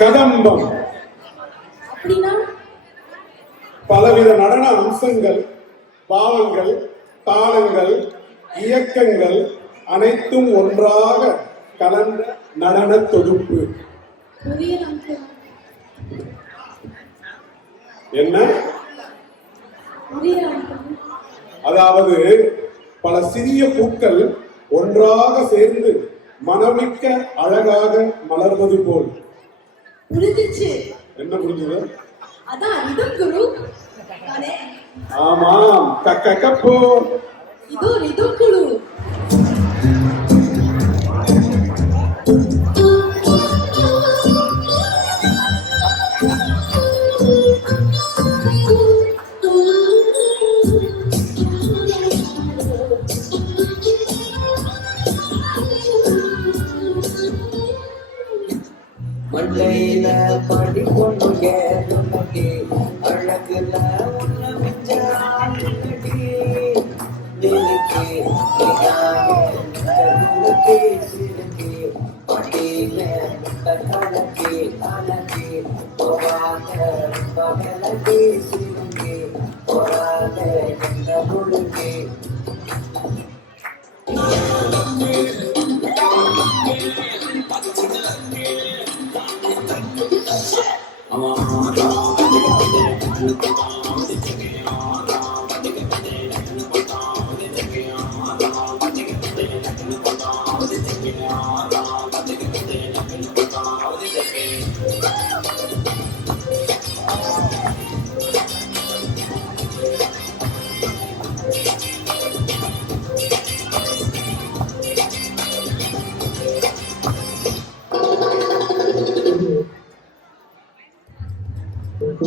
கதம்பம். பலவித நடன அம்சங்கள், பாவங்கள், தாளங்கள், இயக்கங்கள் அனைத்தும் ஒன்றாக கலந்த நடன தொகுப்பு. என்ன? அதாவது பல சிறிய பூக்கள் ஒன்றாக சேர்ந்து மனமிக்க அழகாக மலர்வது போல். என்ன புரிஞ்சது? ஆமாம், கக்கப்போ. மண்டையில படி கொண்டு கேட்டுனடி அழகுல உன்ன மிஞ்சாடி நினைக்கே பேசிருக்கே பட்டியில கலக்கே அழகே போராத பகல பேசிருக்கே போராத எந்த முழுக்கே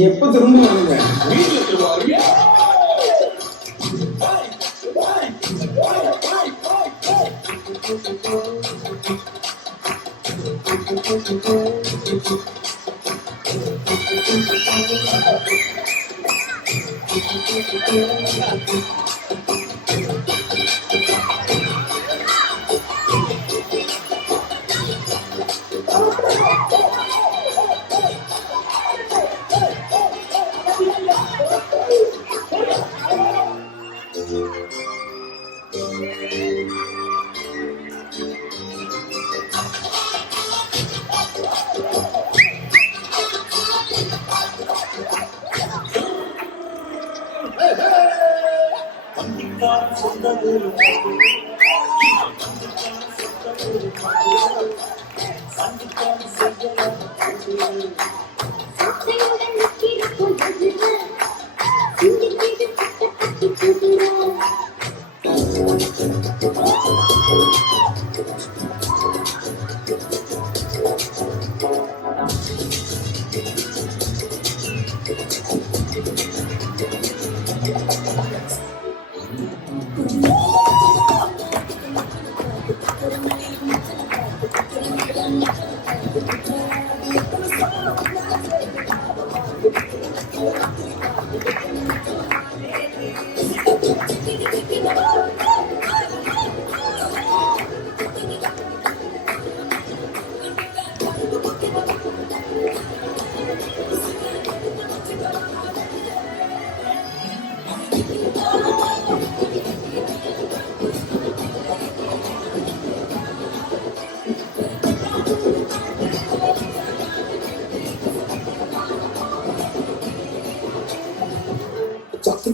எப்ப திரும்புவாங்க? வீட்டுல திரும்புவாங்க.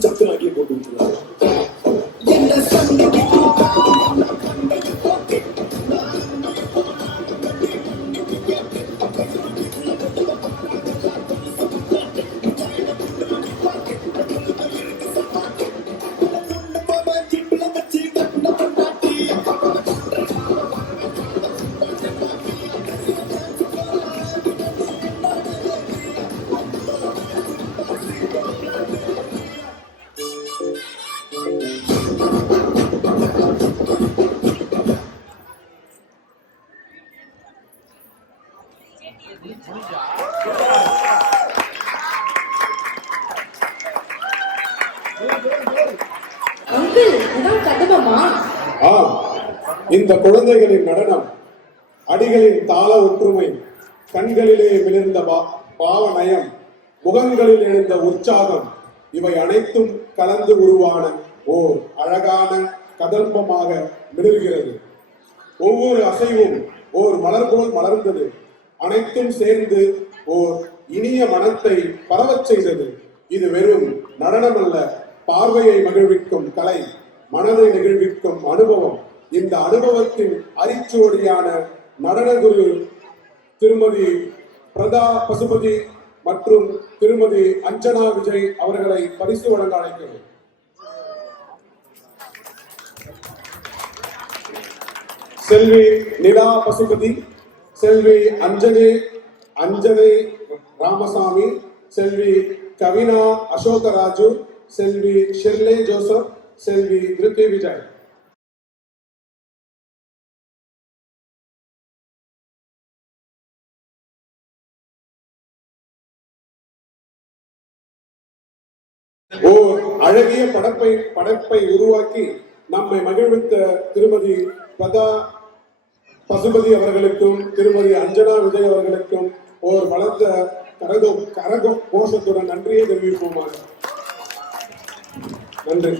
சத்து ஆகிய போட்டு விட்டுருவாங்க. இந்த குழந்தைகளின் நடனம், அடிகளின் தாள ஒற்றுமை, கண்களிலே விழுந்த பாவநயம், முகங்களில் எழுந்த உற்சாகம், இவை அனைத்தும் கலந்து உருவான ஓர் அழகான கதம்பமாக மிளிர்கிறது. ஒவ்வொரு அசைவும் ஓர் மலர் போல் மலர்ந்தது. அனைத்தும் சேர்ந்து ஓர் இனிய மனத்தை பரவச் செய்தது. இது வெறும் நடனமல்ல, பார்வையை மகிழ்விக்கும் கலை, மனதை நெகிழ்விக்கும் அனுபவம். இந்த அனுபவத்தின் அரிச்சோடியான நடனகுரு திருமதி பிரதா பசுபதி மற்றும் திருமதி அஞ்சனா விஜய் அவர்களை பரிசு வழங்க அழைக்கிறோம். செல்வி நிலா பசுபதி, செல்வி அஞ்சனை ராமசாமி, செல்வி கவினா அசோகராஜு, செல்வி ஷெர்லே ஜோசப், செல்வி திருப்தி விஜய். ஓர் அழகிய படைப்பை உருவாக்கி நம்மை மகிழ்வித்த திருமதி பிரதா பசுபதி அவர்களுக்கும் திருமதி அஞ்சனா விஜய் அவர்களுக்கும் ஓர் வளர்ந்த கரகோஷத்துடன் நன்றியை தெரிவிப்போமாக. நன்றி.